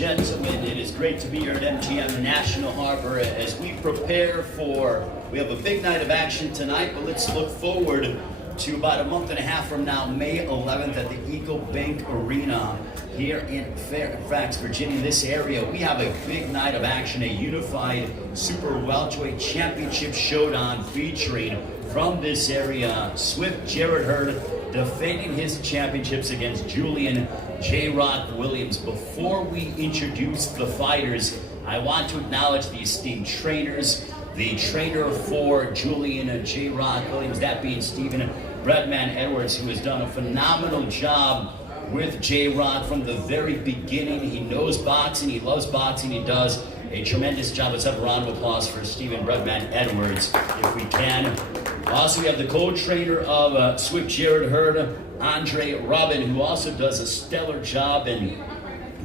gentlemen, it is great to be here at MGM National Harbor as we prepare we have a big night of action tonight, but let's look forward to about a month and a half from now, May 11th at the EagleBank Arena here in Fairfax, Virginia. This area, we have a big night of action, a unified Super Welterweight Championship showdown featuring from this area, Swift Jarrett Hurd defending his championships against Julian J-Rock Williams. Before we introduce the fighters, I want to acknowledge the esteemed trainers. The trainer for Julian J-Rock Williams, that being Stephen Breadman Edwards, who has done a phenomenal job with J-Rock from the very beginning. He knows boxing, he loves boxing, he does a tremendous job. Let's have a round of applause for Stephen Breadman Edwards, if we can. Also, we have the co-trainer of Swift Jarrett Hurd, Andre Robin, who also does a stellar job, and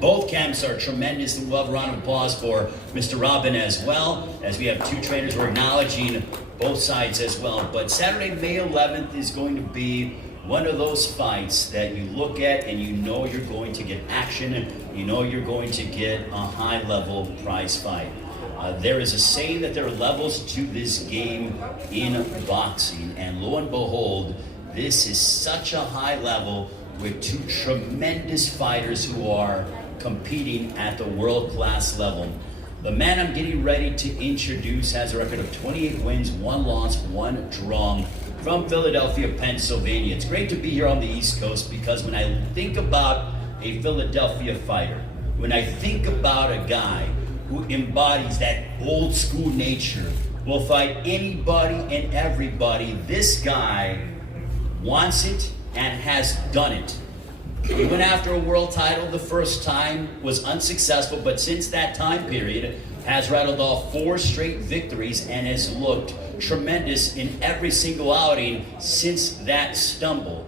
both camps are tremendous. We'll have a round of applause for Mr. Robin as well, as we have two trainers. We're acknowledging both sides as well. But Saturday, May 11th is going to be one of those fights that you look at and you know you're going to get action, you know you're going to get a high-level prize fight. There is a saying that there are levels to this game in boxing, and lo and behold, this is such a high level with two tremendous fighters who are competing at the world-class level. The man I'm getting ready to introduce has a record of 28 wins, 1 loss, 1 draw from Philadelphia, Pennsylvania. It's great to be here on the East Coast because when I think about a Philadelphia fighter, when I think about a guy who embodies that old school nature, will fight anybody and everybody, this guy wants it and has done it. He went after a world title the first time, was unsuccessful, but since that time period has rattled off 4 straight victories and has looked tremendous in every single outing since that stumble.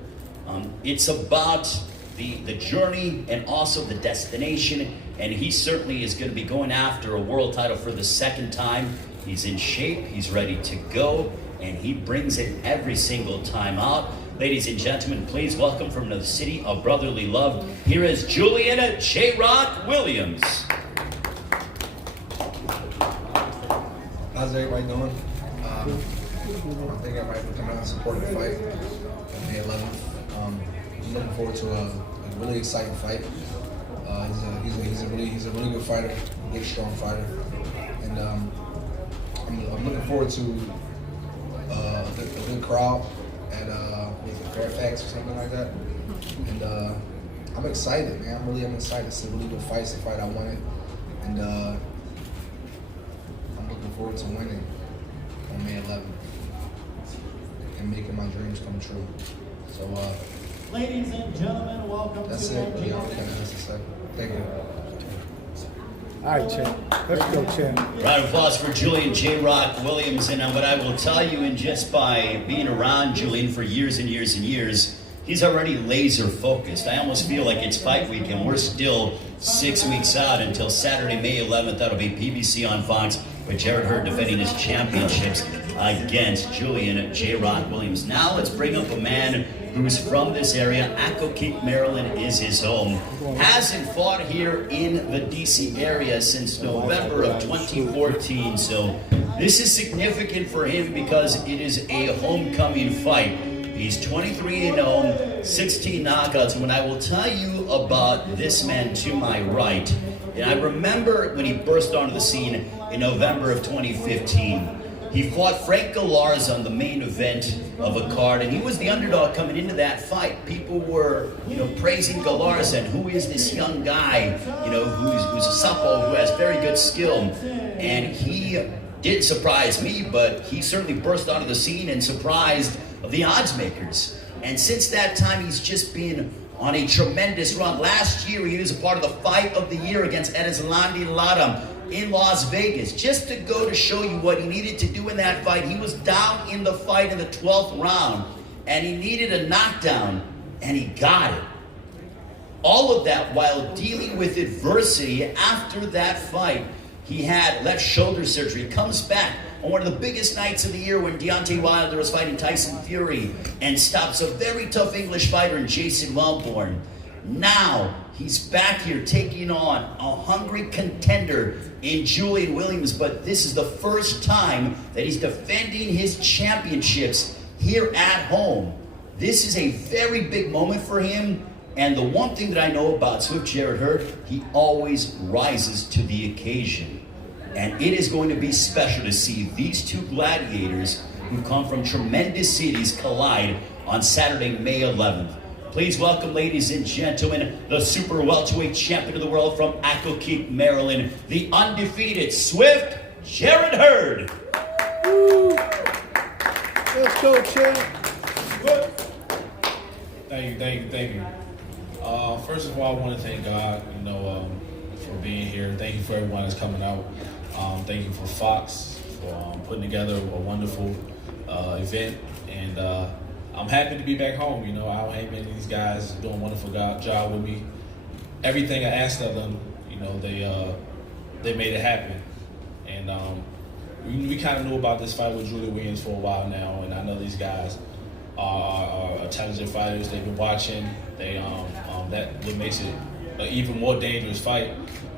It's about the journey and also the destination, and he certainly is going to be going after a world title for the second time. He's in shape, he's ready to go, and he brings it every single time out. Ladies and gentlemen, please welcome from the city of brotherly love, here is Julian J-Rock Williams. How's everybody doing? I think everybody will come out and support the fight on May 11th. I'm looking forward to a really exciting fight. He's a really good fighter, a big, strong fighter, and I'm looking forward to a good crowd at Fairfax or something like that. And I'm excited, man. I'm excited. It's a really good fight. It's the fight I wanted, and I'm looking forward to winning on May 11th and making my dreams come true. So, ladies and gentlemen, welcome that's to it. MGM. That's it. Thank you. All right, champ. Let's go, champ. Round of applause for Julian J-Rock Williams. And what I will tell you, and just by being around Julian for years and years and years, he's already laser focused. I almost feel like it's fight week, and we're still 6 weeks out until Saturday, May 11th. That'll be PBC on Fox with Jarrett Hurd defending his championships against Julian J-Rock Williams. Now let's bring up a man who's from this area. Accokeek, Maryland is his home. Hasn't fought here in the DC area since November of 2014. So this is significant for him because it is a homecoming fight. He's 23-0, 16 knockouts. And when I will tell you about this man to my right, and I remember when he burst onto the scene in November of 2015. He fought Frank Galarza on the main event of a card, and he was the underdog coming into that fight. People were, praising Galarza, and who is this young guy, who's a southpaw, who has very good skill. And he did surprise me, but he certainly burst onto the scene and surprised the odds makers. And since that time, he's just been on a tremendous run. Last year, he was a part of the fight of the year against Erizlandi Lara in Las Vegas. Just to go to show you what he needed to do in that fight, he was down in the fight in the 12th round, and he needed a knockdown, and he got it. All of that while dealing with adversity. After that fight, he had left shoulder surgery. He comes back on one of the biggest nights of the year when Deontay Wilder was fighting Tyson Fury and stops a very tough English fighter in Jason Wellborn. Now he's back here taking on a hungry contender in Julian Williams, but this is the first time that he's defending his championships here at home. This is a very big moment for him, and the one thing that I know about Swift Jarrett Hurd, he always rises to the occasion. And it is going to be special to see these two gladiators who come from tremendous cities collide on Saturday, May 11th. Please welcome, ladies and gentlemen, the super welterweight champion of the world from Accokeek, Maryland, the undefeated Swift Jarrett Hurd. Woo. Let's go, champ. Thank you. First of all, I want to thank God, for being here. Thank you for everyone that's coming out. Thank you for Fox for putting together a wonderful event, and I'm happy to be back home. Al Heyman and these guys doing a wonderful job with me. Everything I asked of them, they made it happen. And we kind of knew about this fight with Julian Williams for a while now, and I know these guys are talented fighters. They've been watching. That makes it an even more dangerous fight,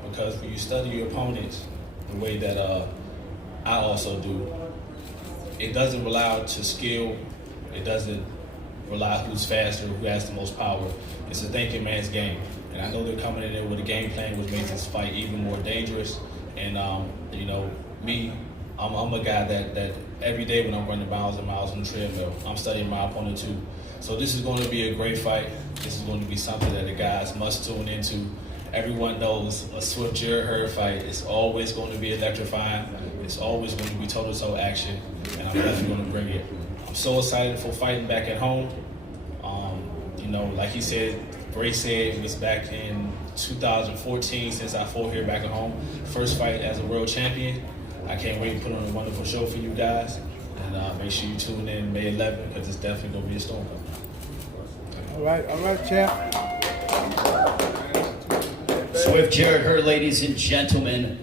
because when you study your opponents the way that I also do, it doesn't rely to skill. It doesn't rely who's faster, who has the most power. It's a thinking man's game. And I know they're coming in there with a game plan which makes this fight even more dangerous. And, me, I'm a guy that every day when I'm running miles and miles on the treadmill, I'm studying my opponent too. So this is going to be a great fight. This is going to be something that the guys must tune into. Everyone knows a Swift Jarrett Hurd fight is always going to be electrifying. It's always going to be toe-to-toe action, and I'm definitely going to bring it. I'm so excited for fighting back at home. Like he said, Bray said it was back in 2014 since I fought here back at home. First fight as a world champion. I can't wait to put on a wonderful show for you guys. And make sure you tune in May 11th, because it's definitely going to be a storm. All right, champ. Swift Jarrett Hurd, ladies and gentlemen,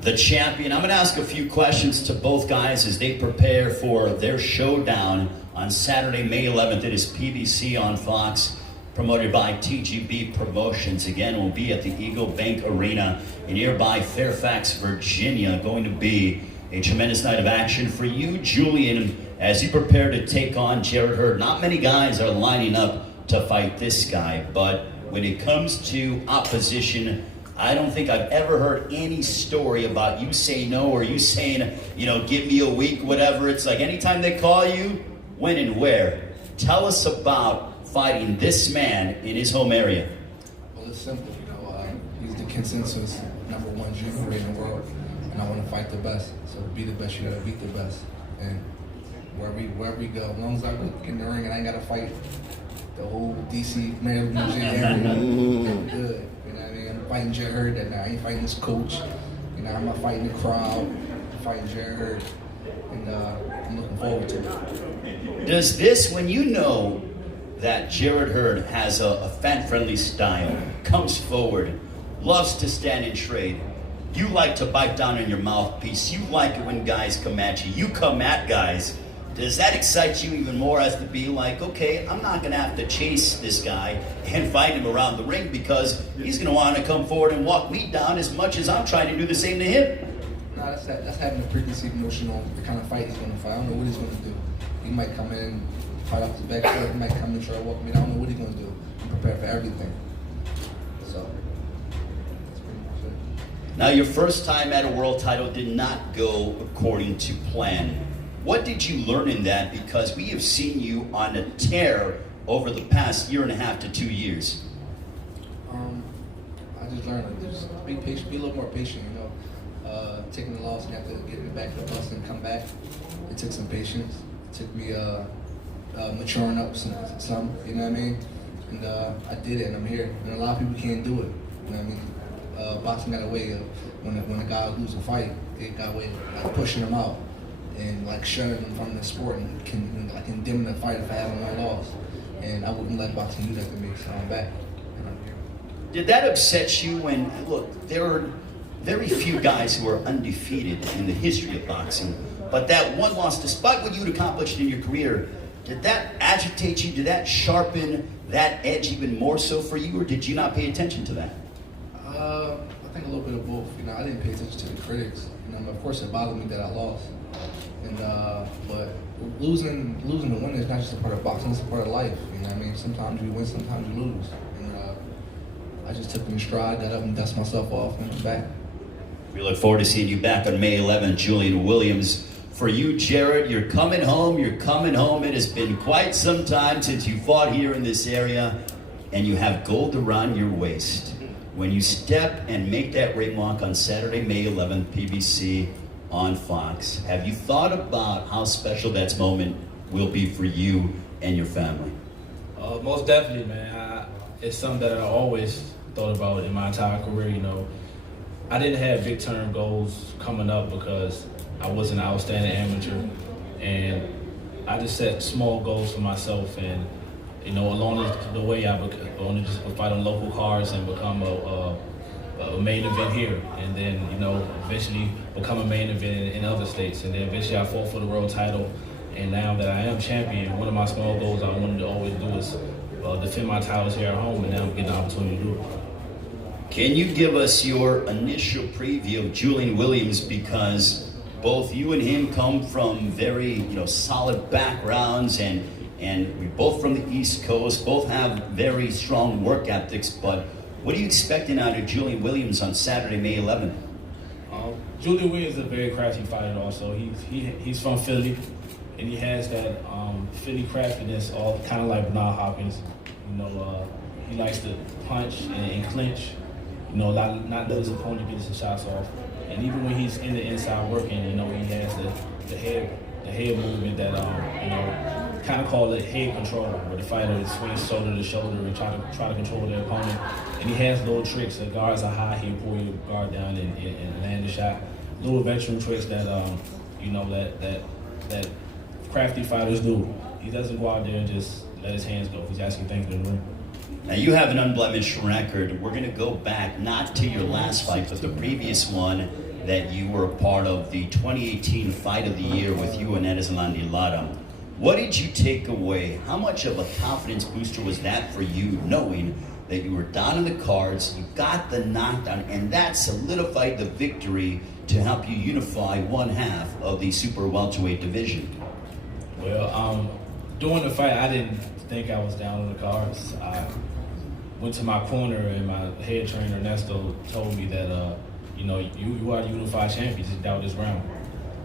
the champion. I'm going to ask a few questions to both guys as they prepare for their showdown on Saturday, May 11th. It is PBC on Fox, promoted by TGB Promotions. Again, we'll be at the EagleBank Arena in nearby Fairfax, Virginia. Going to be a tremendous night of action for you, Julian, as you prepare to take on Jarrett Hurd. Not many guys are lining up to fight this guy, but when it comes to opposition, I don't think I've ever heard any story about you saying no, or you saying, give me a week, whatever. It's like anytime they call you, when and where. Tell us about fighting this man in his home area. Well, it's simple. He's the consensus #1 junior in the world, and I want to fight the best. So to be the best, you got to beat the best. And wherever we go, as long as I get in the ring and I ain't got to fight the whole DC, Maryland, Virginia area, I'm good. I'm fighting Jarrett Hurd that night. I ain't fighting this coach. I'm not fighting the crowd. I'm fighting Jarrett Hurd, and I'm looking forward to it. Does this, when you know that Jarrett Hurd has a fan-friendly style, comes forward, loves to stand and trade, you like to bite down on your mouthpiece, you like it when guys come at you, you come at guys, does that excite you even more as to be like, okay, I'm not going to have to chase this guy and fight him around the ring, because he's going to want to come forward and walk me down as much as I'm trying to do the same to him? No, that's having a preconceived notion on the kind of fight he's going to fight. I don't know what he's going to do. He might come in, fight off his back foot. He might come in, try to walk me down. I don't know what he's going to do. I'm prepared for everything. So, that's pretty much it. Now, your first time at a world title did not go according to plan. What did you learn in that? Because we have seen you on a tear over the past 1.5 to 2 years. I just learned to just be patient, be a little more patient, taking the loss and have to get it back to the bus and come back. It took some patience. It took me maturing up some, you know what I mean? And I did it, and I'm here. And a lot of people can't do it, you know what I mean? Boxing got a way of, when a guy loses a fight, it got a way of like, pushing him out and like shutting him from the sport and condemning the fight if I haven't won or lost. And I wouldn't let boxing do that to me, so I'm back. And I'm here. Did that upset you when, look, there are very few guys who are undefeated in the history of boxing, but that one loss, despite what you'd accomplished in your career, did that agitate you? Did that sharpen that edge even more so for you, or did you not pay attention to that? I think a little bit of both. I didn't pay attention to the critics. Of course, it bothered me that I lost. But losing to win is not just a part of boxing; it's a part of life. Sometimes you win, sometimes you lose. I just took it in stride, got up and dusted myself off, and went back. We look forward to seeing you back on May 11th, Julian Williams. For you, Jarrett, you're coming home. You're coming home. It has been quite some time since you fought here in this area, and you have gold around your waist. When you step and make that ring walk on Saturday, May 11th, PBC on Fox, have you thought about how special that moment will be for you and your family? Most definitely, man. It's something that I always thought about in my entire career. I didn't have big term goals coming up because I was an outstanding amateur, and I just set small goals for myself. And along the way, I wanted to just fight on local cards and become a main event here, and then eventually become a main event in other states, and then eventually I fought for the world title. And now that I am champion, one of my small goals I wanted to always do is defend my titles here at home, and now I'm getting the opportunity to do it. Can you give us your initial preview of Julian Williams, because both you and him come from very solid backgrounds, and we're both from the East Coast, both have very strong work ethics, but what are you expecting out of Julian Williams on Saturday, May 11th? Julian Williams is a very crafty fighter also. He's from Philly, and he has that Philly craftiness, all kind of like Bernard Hopkins. He likes to punch and clinch, not let his opponent get his shots off. And even when he's in the inside working, he has the head movement that kind of call it head control, where the fighter swings shoulder to shoulder and try to control their opponent. And he has little tricks. The guards are high, he'll pull your guard down and land the shot. Little veteran tricks that that crafty fighters do. He doesn't go out there and just let his hands go. He's asking things in the room. Now you have an unblemished record. We're going to go back not to your last fight, but the previous one that you were a part of, the 2018 Fight of the Year with you and Edison Lara. What did you take away? How much of a confidence booster was that for you, knowing that you were down in the cards, you got the knockdown, and that solidified the victory to help you unify one half of the super welterweight division? Well, during the fight, I didn't think I was down in the cards. I went to my corner, and my head trainer, Ernesto, told me that, you are the unified champion, just doubt this round.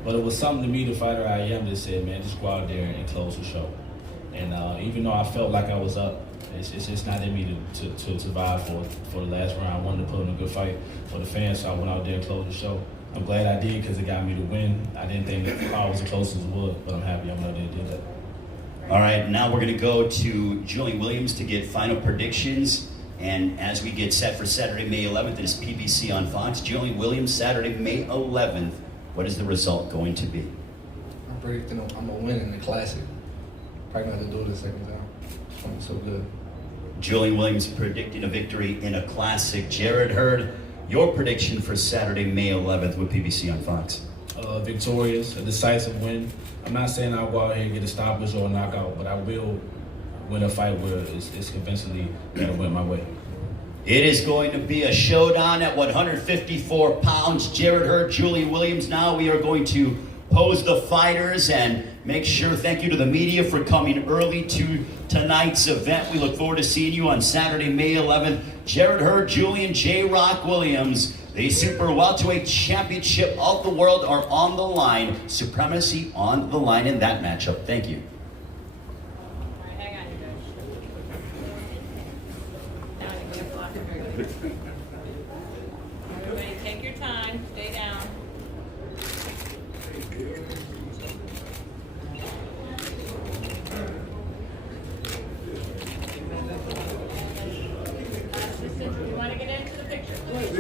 But it was something to me, the fighter I am, that said, man, just go out there and close the show. And even though I felt like I was up, it's just not in me to survive for the last round. I wanted to put in a good fight for the fans, so I went out there and closed the show. I'm glad I did, because it got me to win. I didn't think that I was the closest it would, but I'm happy I'm out there and did that. All right, now we're going to go to Julian Williams to get final predictions. And as we get set for Saturday, May 11th, it is PBC on Fox. Julian Williams, Saturday, May 11th. What is the result going to be? I'm predicting I'm going to win in the Classic. Probably not to do it the second time. It's going to be so good. Julian Williams predicting a victory in a Classic. Jarrett Hurd, your prediction for Saturday, May 11th with PBC on Fox? Victorious, a decisive win. I'm not saying I'll go out here and get a stoppage or a knockout, but I will win a fight where it's convincingly going to win my way. It is going to be a showdown at 154 pounds. Jarrett Hurd, Julian Williams. Now we are going to pose the fighters and make sure, thank you to the media for coming early to tonight's event. We look forward to seeing you on Saturday, May 11th. Jarrett Hurd, Julian J. Rock Williams. The Super Welterweight Championship of the world are on the line. Supremacy on the line in that matchup. Thank you. Everybody take your time, stay down. Assistant, you want to get into the picture, please?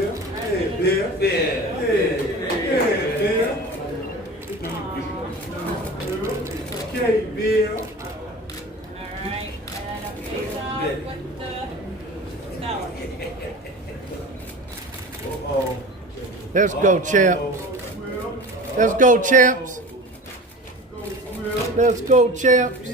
Okay, Bill. All right, and a face off with the Stella. Let's go, champ. Let's go, champs. Let's go, champs.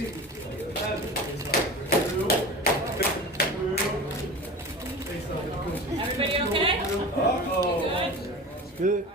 Good? Good.